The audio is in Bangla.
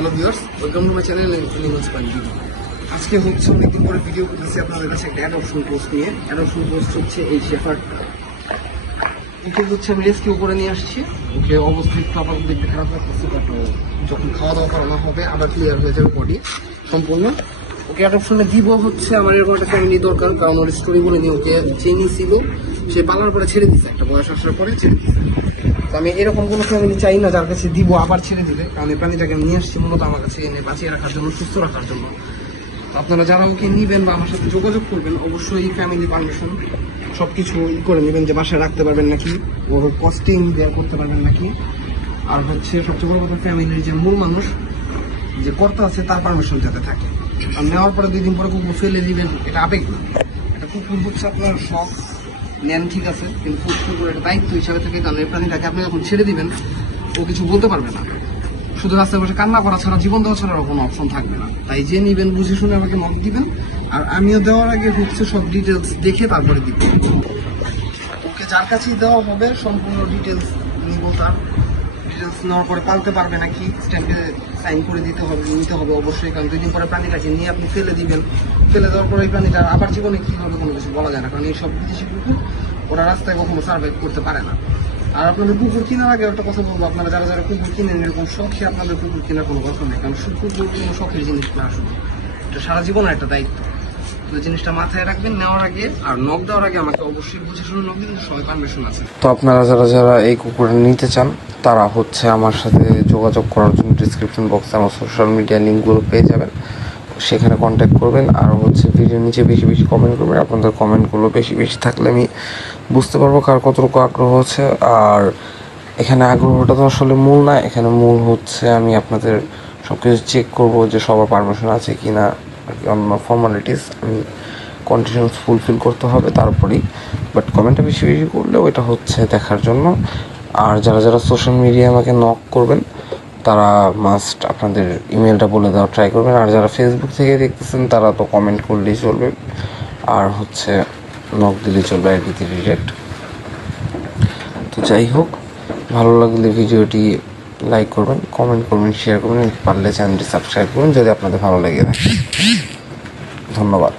Hello viewers, welcome to my channel animals point view. আজকে হচ্ছে অনেকদিন পরে ভিডিও করতেছি আপনাদের কাছে একটা অ্যাডপশন পোস্ট নিয়ে। অ্যাডপশন পোস্ট হচ্ছে এই শেফার্ডটা। ওকে হচ্ছে আমি রেস্কিউ করে নিয়ে আসছি। ওকে অবস্থা একটু আপাতত দেখতে খারাপ লাগতেছে, বাট যখন খাওয়া দাওয়া করানো হবে আবার ক্লিয়ার হয়ে যাবে বডি সম্পূর্ণ। ওকে অ্যাডপশনে দিব হচ্ছে আমার এরকম একটা ফ্যামিলি দরকার, কারণ ওর স্টোরি বলে নিয়ে ওকে যে নিয়েছিল সে পালার পরে ছেড়ে দিচ্ছে, একটা বয়স আসার পরে ছেড়ে দিচ্ছে। তো আমি এরকম কোনো ফ্যামিলি চাই না যার কাছে দিব আবার ছেড়ে দিবে, কারণ এই প্রাণীটাকে নিয়ে আসছি মূলত আমার কাছে এনে বাঁচিয়ে রাখার জন্য, সুস্থ রাখার জন্য। তো আপনারা যারা ওকে নিবেন বা আমার সাথে যোগাযোগ করবেন, অবশ্যই ফ্যামিলি পারমিশন সবকিছু করে নেবেন, যে বাসায় রাখতে পারবেন নাকি, ওর কস্টিং বের করতে পারবেন নাকি, আর হচ্ছে সবচেয়ে বড় কথা ফ্যামিলির যে মূল মানুষ যে কর্তা আছে তার পারমিশন যাতে থাকে। আর নেওয়ার পরে 2 দিন পরে কুকুর ফেলে দিবেন, এটা আবেগ না। এটা কুকুর হচ্ছে আপনার শখ নেন, ঠিক আছে, কিন্তু কুকুর একটা দায়িত্ব হিসাবে থেকে, কারণ এই প্রাণীটাকে আপনি যখন ছেড়ে দিবেন ও কিছু বলতে পারবে না, শুধু রাস্তায় বসে কান্না করা ছাড়া, জীবন দেওয়া ছাড়া কোনো অপশন থাকবে না। তাই যে নিবেন বুঝে শুনে আমাকে নক দিবেন, আর আমিও দেওয়ার আগে হচ্ছে সব ডিটেলস দেখে তারপরে দিব। ওকে যার কাছেই দেওয়া হবে সম্পূর্ণ ডিটেলস নিব, তার ডিটেলস নেওয়ার পরে পালতে পারবে নাকি স্ট্যাম্পে সাইন করে দিতে হবে, নিতে হবে অবশ্যই, কারণ 2 দিন পরে প্রাণীটাকে নিয়ে আপনি ফেলে দিবেন। ফেলে দেওয়ার পরে এই প্রাণীটার আবার জীবনে কী হবে কোনো কিছু বলা যায় না, কারণ এই সব বিদেশি কুকুর ওরা রাস্তায় কখনো সার্ভাইভ করতে পারে না। আর আপনাদের কুকুর কেনার আগে একটা কথা বলবো, আপনারা যারা যারা কুকুর কিনেন এরকম শখে আপনাদের কুকুর কেনার কোনো কথা নেই, কারণ কুকুর কোনো শখের জিনিস না, আসলে এটা সারা জীবনের একটা দায়িত্ব। তো জিনিসটা মাথায় রাখবেন নেওয়ার আগে, আর নক দেওয়ার আগে আমাকে অবশ্যই বুঝে শুনে নক দিন, সবাই পারমিশন আছে। তো আপনারা যারা যারা এই কুকুরটা নিতে চান তারা হচ্ছে আমার সাথে যোগাযোগ করার জন্য ডিসক্রিপশন বক্সে আমার সোশ্যাল মিডিয়া লিঙ্কগুলো পেয়ে যাবেন, সেখানে কন্ট্যাক্ট করবেন। আর হচ্ছে ভিডিওর নিচে বেশি বেশি কমেন্ট করবেন, আপনাদের কমেন্টগুলো বেশি বেশি থাকলে আমি বুঝতে পারবো কার কতটুকু আগ্রহ হচ্ছে। আর এখানে আগ্রহটা তো আসলে মূল না, এখানে মূল হচ্ছে আমি আপনাদের সব কিছু চেক করবো যে সবার পারমিশন আছে কি না, আর কি অন্য ফর্মালিটিস আমি কন্ডিশনস ফুলফিল করতে হবে তারপরেই। বাট কমেন্টটা বেশি বেশি করলে ওইটা হচ্ছে দেখার জন্য। আর যারা যারা সোশ্যাল মিডিয়ায় আমাকে নক করবেন তারা মাস্ট আপনাদের ইমেলটা বলে দেওয়ার ট্রাই করবেন। আর যারা ফেসবুক থেকে দেখতেছেন তারা তো কমেন্ট করলেই চলবে, আর হচ্ছে নক দিলেই চলবে, আর কি ডিরেক্ট। তো যাই হোক, ভালো লাগলে ভিডিওটি লাইক করবেন, কমেন্ট করবেন, শেয়ার করবেন, পারলে চ্যানেলটি সাবস্ক্রাইব করুন যদি আপনাদের ভালো লেগে থাকে। ধন্যবাদ।